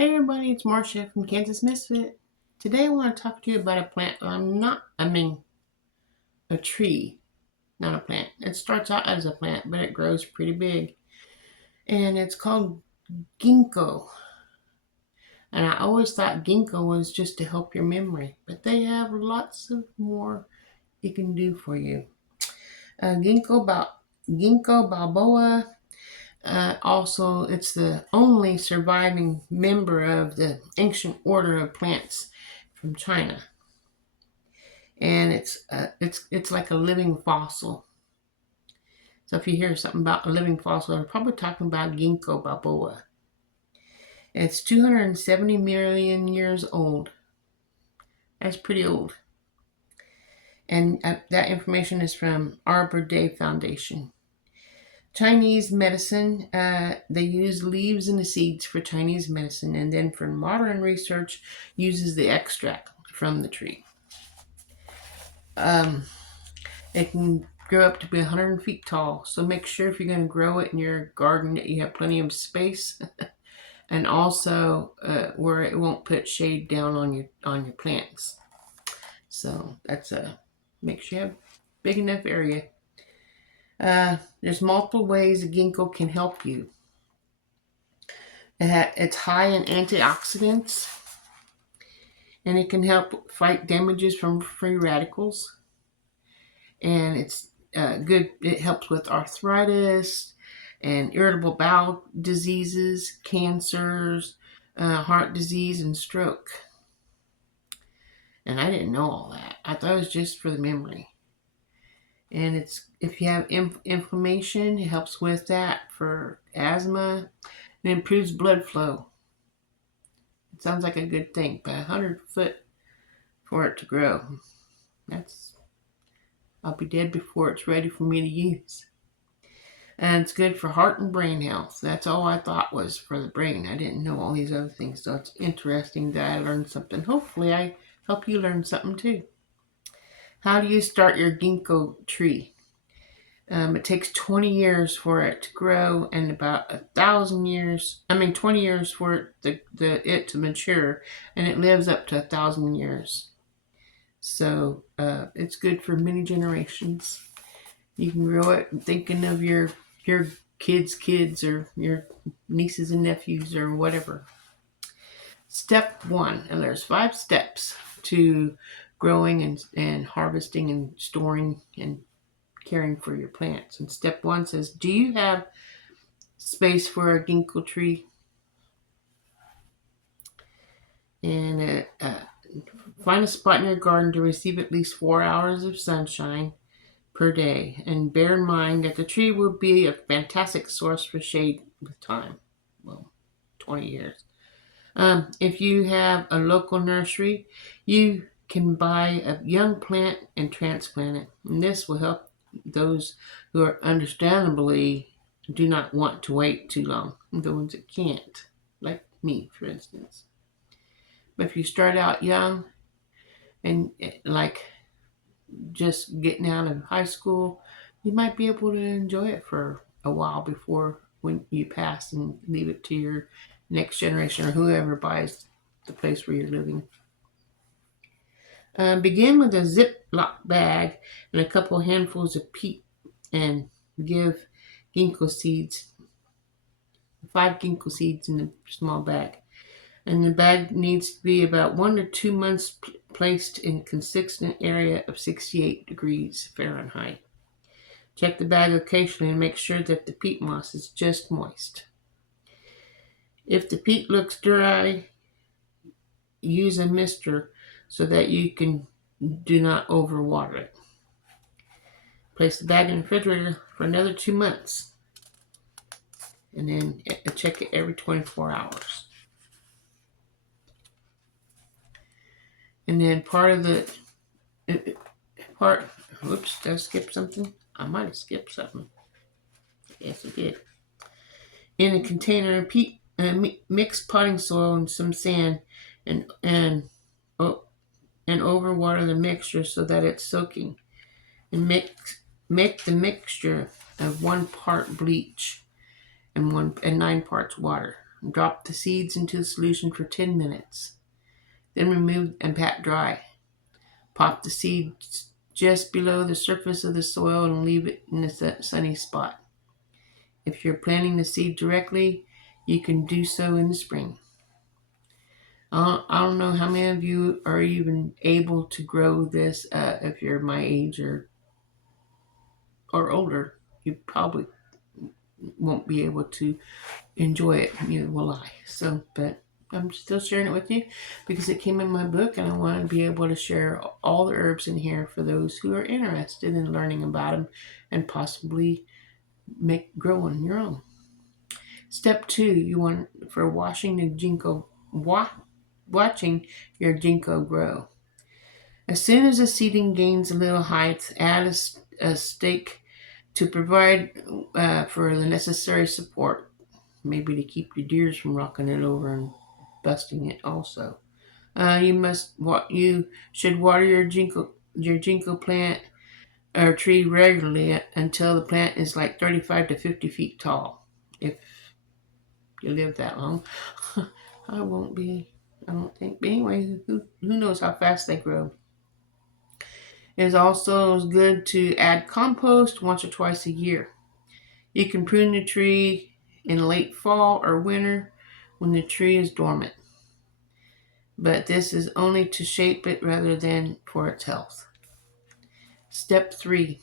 Hey everybody, it's Marcia from Kansas Misfit. Today I want to talk to you about a plant. A tree, not a plant. It starts out as a plant, but it grows pretty big. And it's called Ginkgo. And I always thought Ginkgo was just to help your memory, but they have lots of more it can do for you. Ginkgo balboa. Also, it's the only surviving member of the ancient order of plants from China, and it's like a living fossil. So if you hear something about a living fossil, I'm probably talking about Ginkgo balboa. It's 270 million years old. That's pretty old. And that information is from Arbor Day Foundation. Chinese medicine, they use leaves and the seeds for Chinese medicine, and then for modern research, uses the extract from the tree. It can grow up to be 100 feet tall, so make sure if you're going to grow it in your garden that you have plenty of space, and also where it won't put shade down on your plants. So that's make sure you have big enough area. There's multiple ways a ginkgo can help you. It's high in antioxidants, and it can help fight damages from free radicals. And it's good. It helps with arthritis and irritable bowel diseases, cancers, heart disease, and stroke. And I didn't know all that. I thought it was just for the memory. And it's if you have inflammation, it helps with that for asthma. It improves blood flow. It sounds like a good thing, but 100 foot for it to grow. I'll be dead before it's ready for me to use. And it's good for heart and brain health. That's all I thought was for the brain. I didn't know all these other things, so it's interesting that I learned something. Hopefully I help you learn something too. How do you start your ginkgo tree? It takes 20 years for it to grow, and about 20 years for it to mature, and it lives up to 1,000 years. So it's good for many generations. You can grow it thinking of your kids or your nieces and nephews or whatever. Step 1, and there's 5 steps to growing and harvesting and storing and caring for your plants. And step 1 says, do you have space for a ginkgo tree? And find a spot in your garden to receive at least 4 hours of sunshine per day. And bear in mind that the tree will be a fantastic source for shade with time. Well, 20 years. If you have a local nursery, you can buy a young plant and transplant it. And this will help those who are understandably do not want to wait too long. The ones that can't, like me, for instance. But if you start out young and like just getting out of high school, you might be able to enjoy it for a while before when you pass and leave it to your next generation or whoever buys the place where you're living. Begin with a Ziploc bag and a couple handfuls of peat, and give ginkgo seeds, 5 ginkgo seeds in a small bag. And the bag needs to be about 1 to 2 months placed in a consistent area of 68 degrees Fahrenheit. Check the bag occasionally and make sure that the peat moss is just moist. If the peat looks dry, use a mister so that you do not overwater it. Place the bag in the refrigerator for another 2 months, and then check it every 24 hours. And then oops, did I skip something? I might have skipped something. Yes, I did. In a container, mix potting soil and some sand, and overwater the mixture so that it's soaking. And make the mixture of 1 part bleach and 9 parts water. Drop the seeds into the solution for 10 minutes. Then remove and pat dry. Pop the seeds just below the surface of the soil and leave it in a sunny spot. If you're planting the seed directly, you can do so in the spring. I don't know how many of you are even able to grow this if you're my age or older. You probably won't be able to enjoy it, neither will I. So, but I'm still sharing it with you because it came in my book and I want to be able to share all the herbs in here for those who are interested in learning about them and possibly grow on your own. Step 2, you want for washing the ginkgo, watching your ginkgo grow. As soon as the seeding gains a little height, add a stake to provide for the necessary support, maybe to keep your deers from rocking it over and busting it. Also, you should water your ginkgo plant or tree regularly until the plant is like 35 to 50 feet tall. If you live that long, I won't be. I don't think. But anyway, who knows how fast they grow? It is also good to add compost once or twice a year. You can prune the tree in late fall or winter when the tree is dormant, but this is only to shape it rather than for its health. Step 3.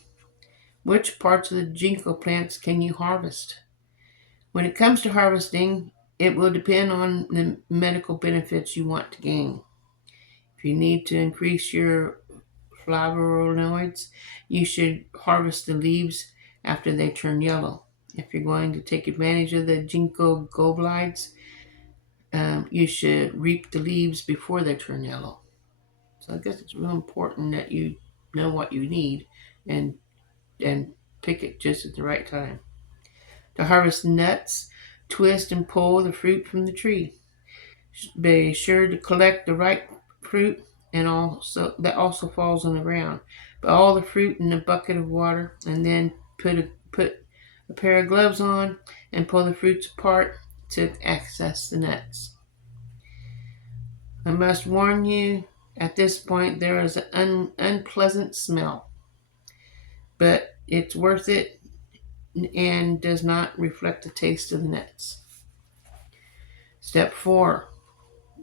Which parts of the ginkgo plants can you harvest? When it comes to harvesting, it will depend on the medical benefits you want to gain. If you need to increase your flavonoids, you should harvest the leaves after they turn yellow. If you're going to take advantage of the ginkgo globulins, you should reap the leaves before they turn yellow. So I guess it's real important that you know what you need and pick it just at the right time. To harvest nuts, twist and pull the fruit from the tree. Be sure to collect the right fruit and also that also falls on the ground. Put all the fruit in a bucket of water and then put a pair of gloves on and pull the fruits apart to access the nuts. I must warn you, at this point there is an unpleasant smell, but it's worth it and does not reflect the taste of the nuts. Step 4.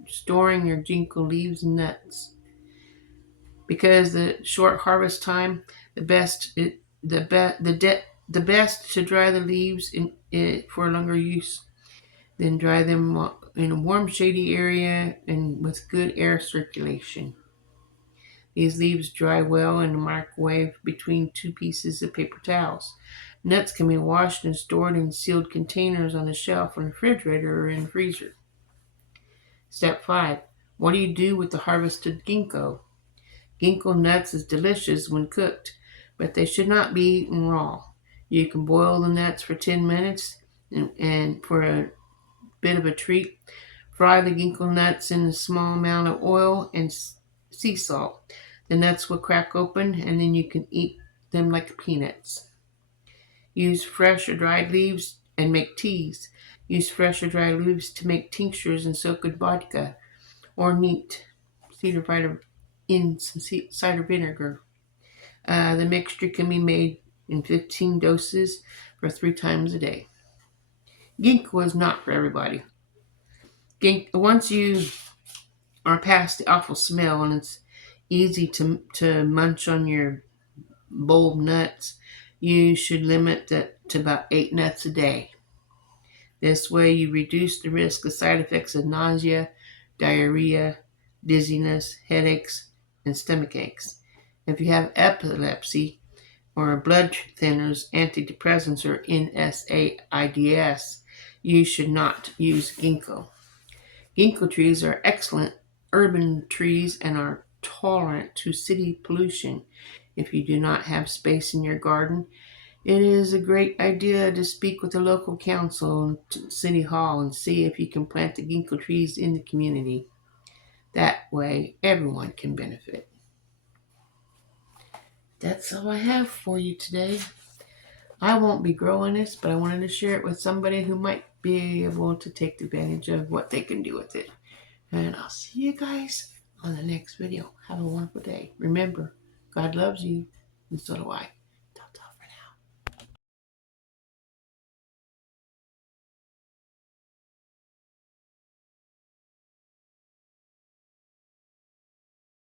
Storing your ginkgo leaves and nuts. Because the short harvest time, the best to dry the leaves for longer use. Then dry them in a warm, shady area and with good air circulation. These leaves dry well in the microwave between 2 pieces of paper towels. Nuts can be washed and stored in sealed containers on the shelf in the refrigerator or in the freezer. Step 5. What do you do with the harvested ginkgo? Ginkgo nuts is delicious when cooked, but they should not be eaten raw. You can boil the nuts for 10 minutes and for a bit of a treat, fry the ginkgo nuts in a small amount of oil and sea salt. The nuts will crack open and then you can eat them like peanuts. Use fresh or dried leaves and make teas. Use fresh or dried leaves to make tinctures and soak in vodka or neat in some cider vinegar. The mixture can be made in 15 doses for 3 times a day. Ginkgo is not for everybody. Once you are past the awful smell and it's easy to munch on your bowl of nuts, you should limit that to about 8 nuts a day. This way you reduce the risk of side effects of nausea, diarrhea, dizziness, headaches, and stomach aches. If you have epilepsy or blood thinners, antidepressants, or NSAIDs, you should not use ginkgo. Ginkgo trees are excellent urban trees and are tolerant to city pollution. If you do not have space in your garden, it is a great idea to speak with the local council and city hall and see if you can plant the ginkgo trees in the community. That way, everyone can benefit. That's all I have for you today. I won't be growing this, but I wanted to share it with somebody who might be able to take advantage of what they can do with it. And I'll see you guys on the next video. Have a wonderful day. Remember, God loves you, and so do I.